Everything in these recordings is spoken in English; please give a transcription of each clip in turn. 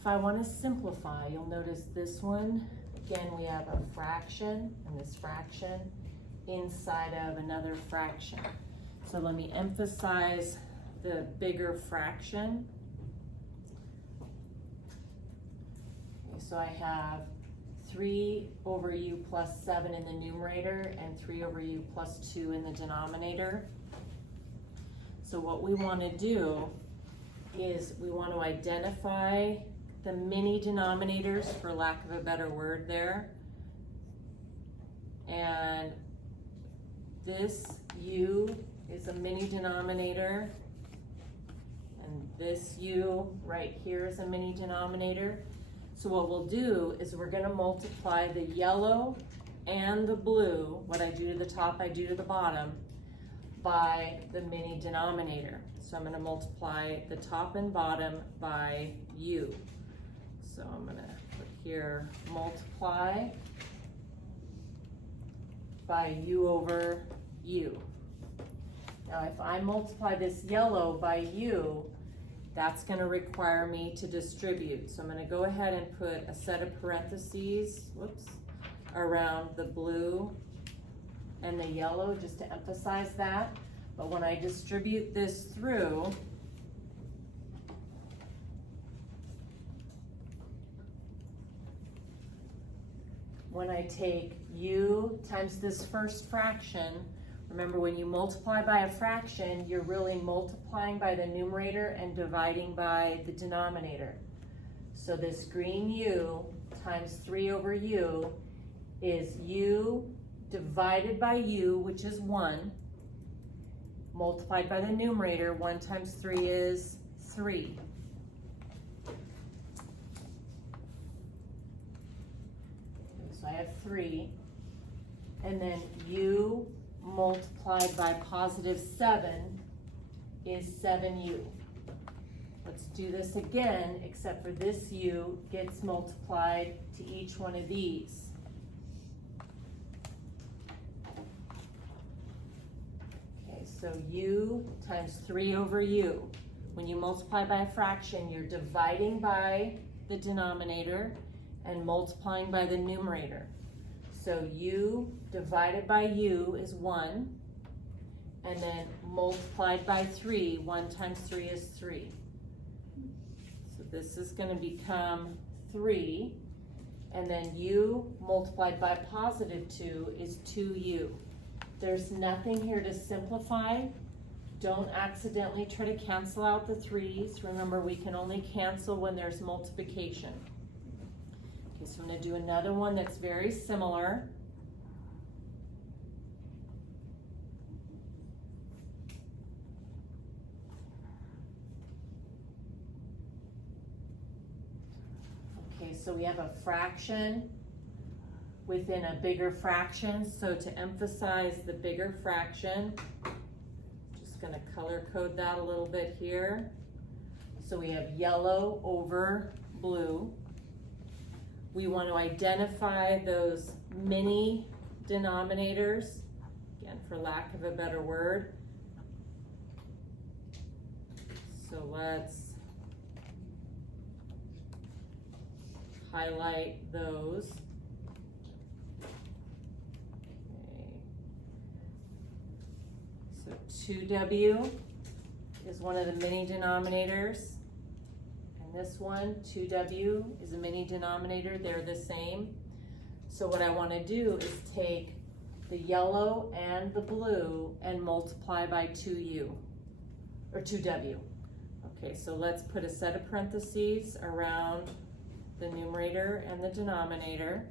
If I want to simplify, you'll notice this one, again, we have a fraction and this fraction inside of another fraction. So let me emphasize the bigger fraction. Okay, so I have 3 over u plus 7 in the numerator and 3 over u plus 2 in the denominator. So what we want to do is we want to identify the mini denominators, for lack of a better word there. And this u is a mini denominator, and this u right here is a mini denominator. So what we'll do is we're going to multiply the yellow and the blue, what I do to the top, I do to the bottom, by the mini denominator. So I'm going to multiply the top and bottom by u. So I'm going to put here multiply by u over u. Now if I multiply this yellow by u, that's going to require me to distribute. So I'm going to go ahead and put a set of parentheses, whoops, around the blue and the yellow just to emphasize that. But when I distribute this through, when I take u times this first fraction, remember when you multiply by a fraction, you're really multiplying by the numerator and dividing by the denominator. So this green u times 3 over u is u divided by u, which is 1, multiplied by the numerator. 1 times 3 is 3. So I have 3. And then u multiplied by positive 7 is 7u. Let's do this again, except for this u gets multiplied to each one of these. Okay, so u times 3 over u. When you multiply by a fraction, you're dividing by the denominator and multiplying by the numerator. So u divided by u is 1, and then multiplied by 3, 1 times 3 is 3. So this is going to become 3, and then u multiplied by positive 2 is 2u. There's nothing here to simplify. Don't accidentally try to cancel out the 3's. Remember, we can only cancel when there's multiplication. Okay, so I'm going to do another one that's very similar. Okay, so we have a fraction within a bigger fraction. So to emphasize the bigger fraction, just going to color code that a little bit here. So we have yellow over blue. We want to identify those mini denominators, again, for lack of a better word. So let's highlight those. Okay. So 2w is one of the mini denominators. This one, 2w, is a mini denominator. They're the same. So what I want to do is take the yellow and the blue and multiply by 2u, or 2w. Okay, so let's put a set of parentheses around the numerator and the denominator,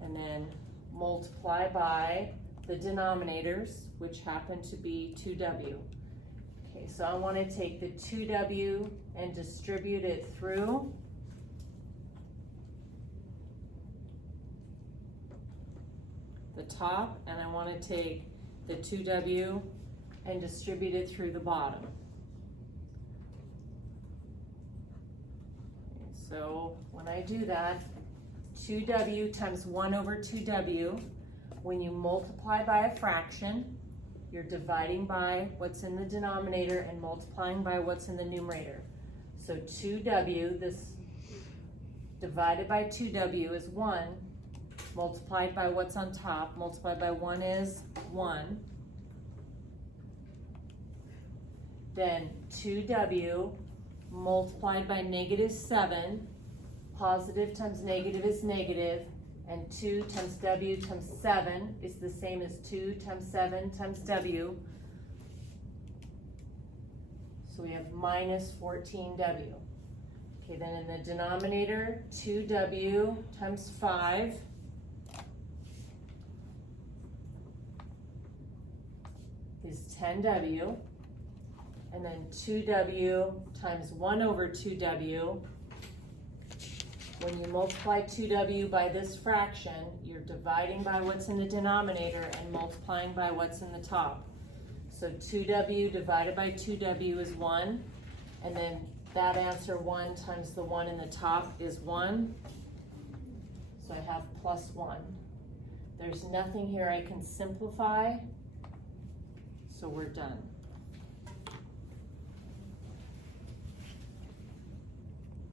and then multiply by the denominators, which happen to be 2w. Okay, so I want to take the 2w and distribute it through. The top, and I want to take the 2w and distribute it through the bottom. Okay, so when I do that, 2w times 1 over 2w, when you multiply by a fraction, you're dividing by what's in the denominator and multiplying by what's in the numerator. So 2w, this divided by 2w is 1, multiplied by what's on top, multiplied by 1 is 1. Then 2w multiplied by -7, positive times negative is negative, and 2 times w times 7 is the same as 2 times 7 times w. So we have minus 14w. Okay, then in the denominator, 2w times 5 is 10w. And then 2w times 1 over 2w. When you multiply 2w by this fraction, you're dividing by what's in the denominator and multiplying by what's in the top. So 2w divided by 2w is 1, and then that answer 1 times the 1 in the top is 1. So I have plus 1. There's nothing here I can simplify, so we're done.